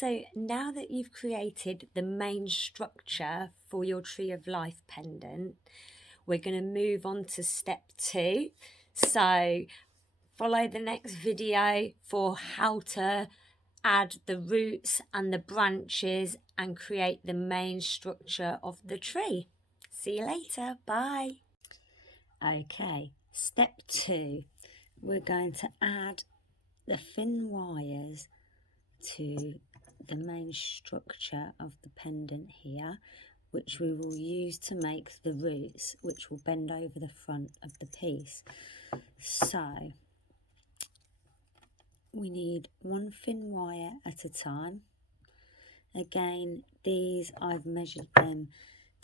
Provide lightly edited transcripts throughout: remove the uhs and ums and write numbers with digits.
So now that you've created the main structure for your Tree of Life pendant, we're going to move on to step 2. So follow the next video for how to add the roots and the branches and create the main structure of the tree. See you later. Bye. Okay, step 2. We're going to add the thin wires to the main structure of the pendant here, which we will use to make the roots, which will bend over the front of the piece. So we need one thin wire at a time. Again, these I've measured them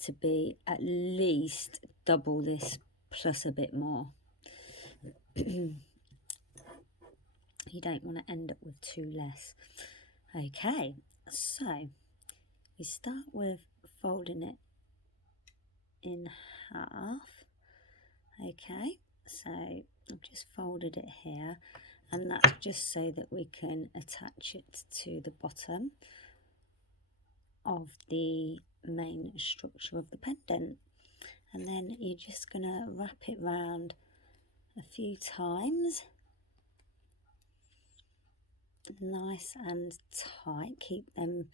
to be at least double this plus a bit more. You don't want to end up with too less. Okay, so we start with folding it in half. Okay, so I've just folded it here, and that's just so that we can attach it to the bottom of the main structure of the pendant. And then you're just going to wrap it round a few times, nice and tight. Keep them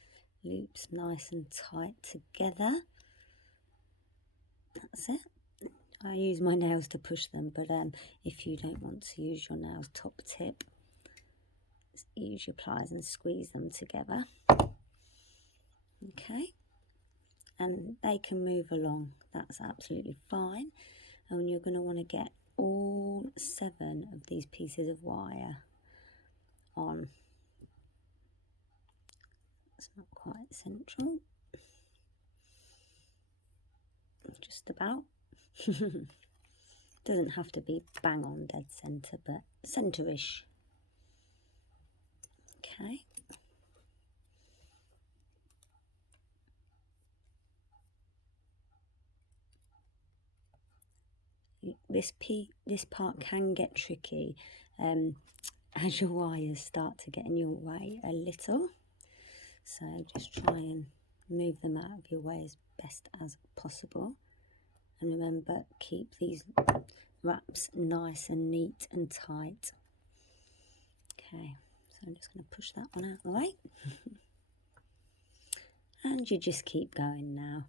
loops nice and tight together. That's it. I use my nails to push them, but if you don't want to use your nails top tip, use your pliers and squeeze them together. Okay, and they can move along, that's absolutely fine. And you're going to want to get all 7 of these pieces of wire on. It's not quite central, just about. Doesn't have to be bang on dead centre, but centre-ish. Okay. This part can get tricky as your wires start to get in your way a little. So just try and move them out of your way as best as possible. And remember, keep these wraps nice and neat and tight. Okay, so I'm just going to push that one out of the way. And you just keep going now.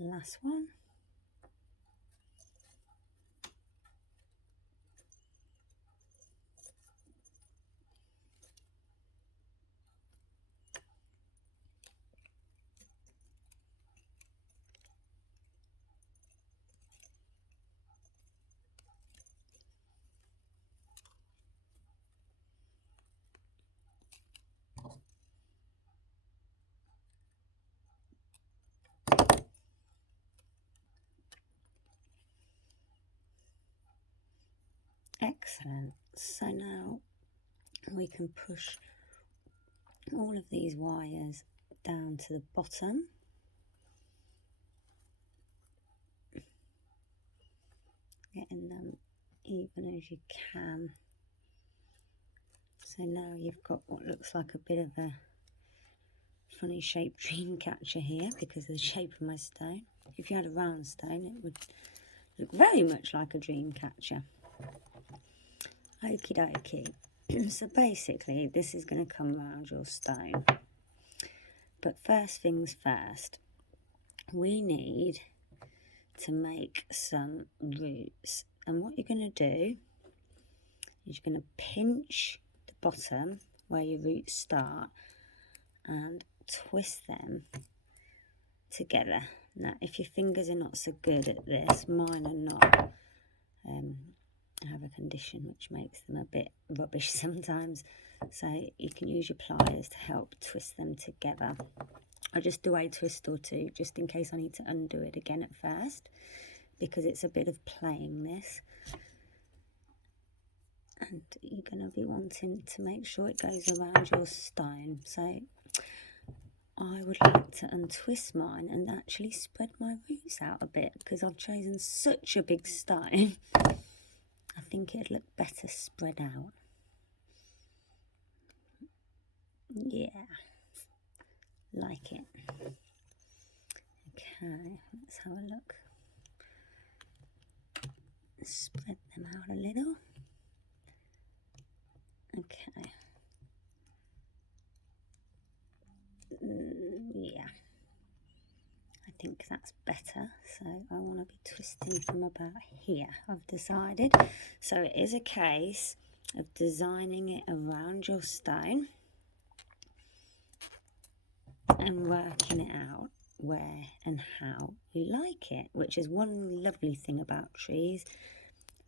Last one. Excellent. So now we can push all of these wires down to the bottom. Getting them even as you can. So now you've got what looks like a bit of a funny shaped dream catcher here because of the shape of my stone. If you had a round stone, it would look very much like a dream catcher. Okie dokie. So basically this is going to come around your stone. But first things first, we need to make some roots. And what you're going to do is you're going to pinch the bottom where your roots start and twist them together. Now, if your fingers are not so good at this, mine are not. I have a condition which makes them a bit rubbish sometimes, so you can use your pliers to help twist them together. I just do a twist or two just in case I need to undo it again at first, because it's a bit of playing this, and you're going to be wanting to make sure it goes around your stone. So I would like to untwist mine and actually spread my roots out a bit, because I've chosen such a big stone. I think it'd look better spread out. Yeah, like it. Okay, let's have a look. Spread them out a little. Okay. Yeah, I think that's better. So I want to be twisting from about here, I've decided. So it is a case of designing it around your stone and working it out where and how you like it, which is one lovely thing about trees,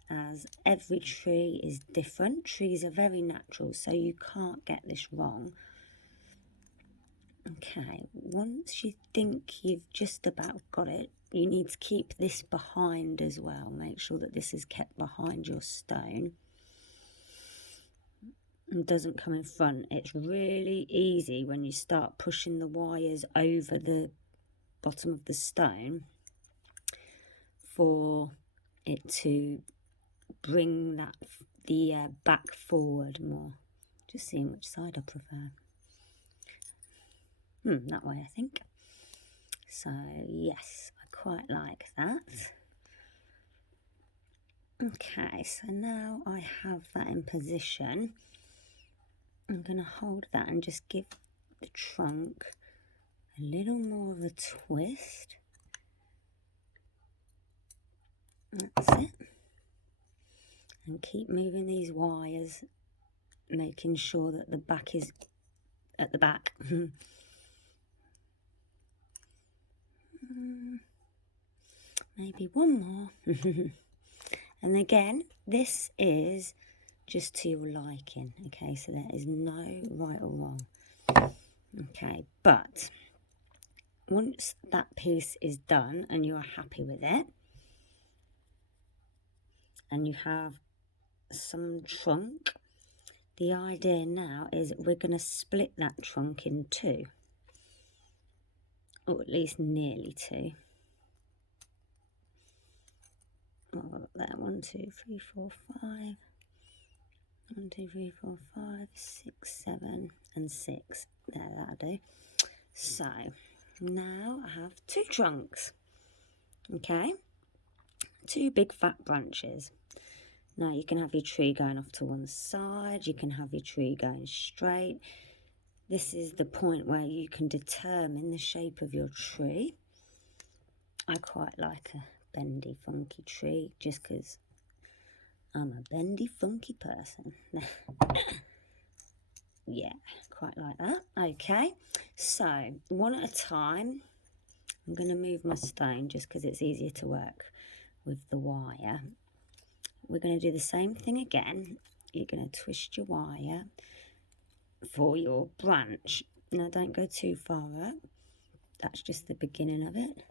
as every tree is different. Trees are very natural, so you can't get this wrong. Okay, once you think you've just about got it, you need to keep this behind as well. Make sure that this is kept behind your stone and doesn't come in front. It's really easy when you start pushing the wires over the bottom of the stone for it to bring the back forward more. Just seeing which side I prefer. That way, I think. So yes, I quite like that. Okay, so now I have that in position. I'm going to hold that and just give the trunk a little more of a twist. That's it. And keep moving these wires, making sure that the back is at the back. Maybe one more. And again, this is just to your liking, okay? So there is no right or wrong. Okay, but once that piece is done and you are happy with it, and you have some trunk, the idea now is we're going to split that trunk in two, or at least nearly two. Oh, there, 1, 2, 3, 4, 5. 1, 2, 3, 4, 5, 6, 7, and 6. There, that'll do. So now I have two trunks. Okay, two big fat branches. Now you can have your tree going off to one side, you can have your tree going straight. This is the point where you can determine the shape of your tree. I quite like a bendy, funky tree just because I'm a bendy, funky person. Yeah, quite like that. Okay, so one at a time. I'm going to move my stone just because it's easier to work with the wire. We're going to do the same thing again. You're going to twist your wire for your branch. Now don't go too far up. That's just the beginning of it.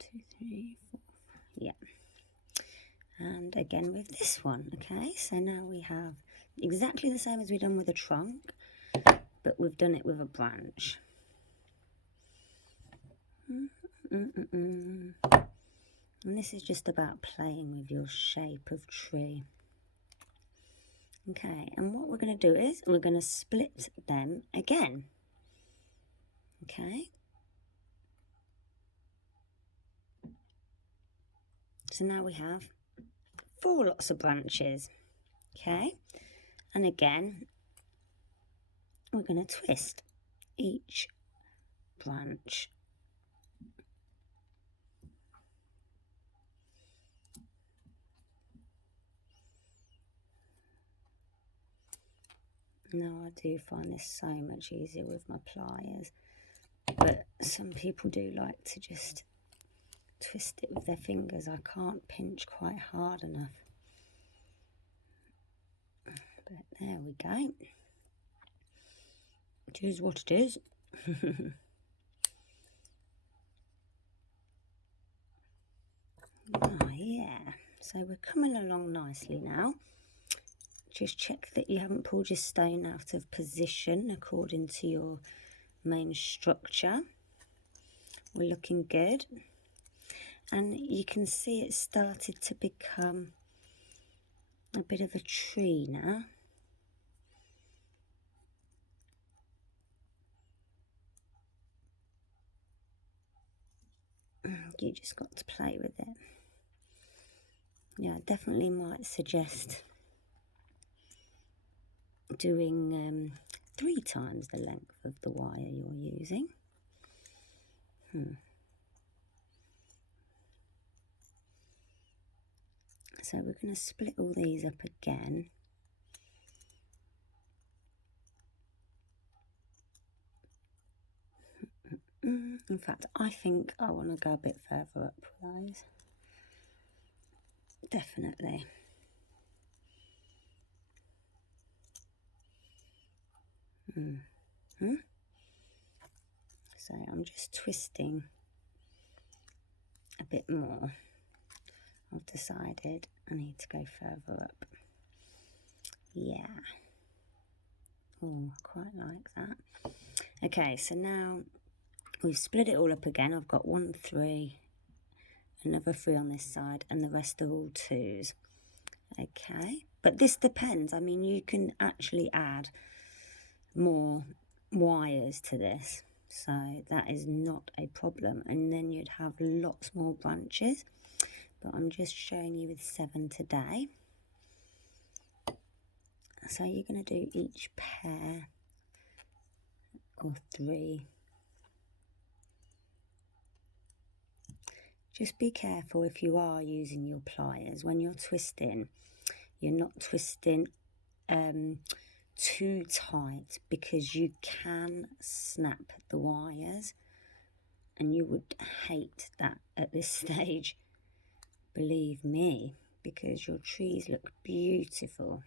2, 3, 4, yeah. And again with this one. Okay, so now we have exactly the same as we've done with the trunk, but we've done it with a branch. And this is just about playing with your shape of tree. Okay, and what we're going to do is we're going to split them again. Okay. So now we have 4 lots of branches. Okay, and again we're going to twist each branch. Now I do find this so much easier with my pliers, but some people do like to just twist it with their fingers. I can't pinch quite hard enough. But there we go. It is what it is. Oh yeah, so we're coming along nicely now. Just check that you haven't pulled your stone out of position according to your main structure. We're looking good. And you can see it started to become a bit of a tree now. You just got to play with it. Yeah, I definitely might suggest doing 3 times the length of the wire you're using. So we're going to split all these up again. In fact, I think I want to go a bit further up with those. Definitely. So I'm just twisting a bit more. I've decided I need to go further up. Yeah. Oh, I quite like that. Okay, so now we've split it all up again. I've got 1, 3, another 3 on this side, and the rest are all 2s. Okay, but this depends. I mean, you can actually add more wires to this, so that is not a problem, and then you'd have lots more branches, but I'm just showing you with 7 today. So you're going to do each pair or 3. Just be careful if you are using your pliers. When you're twisting, you're not twisting too tight, because you can snap the wires, and you would hate that at this stage, believe me, because your trees look beautiful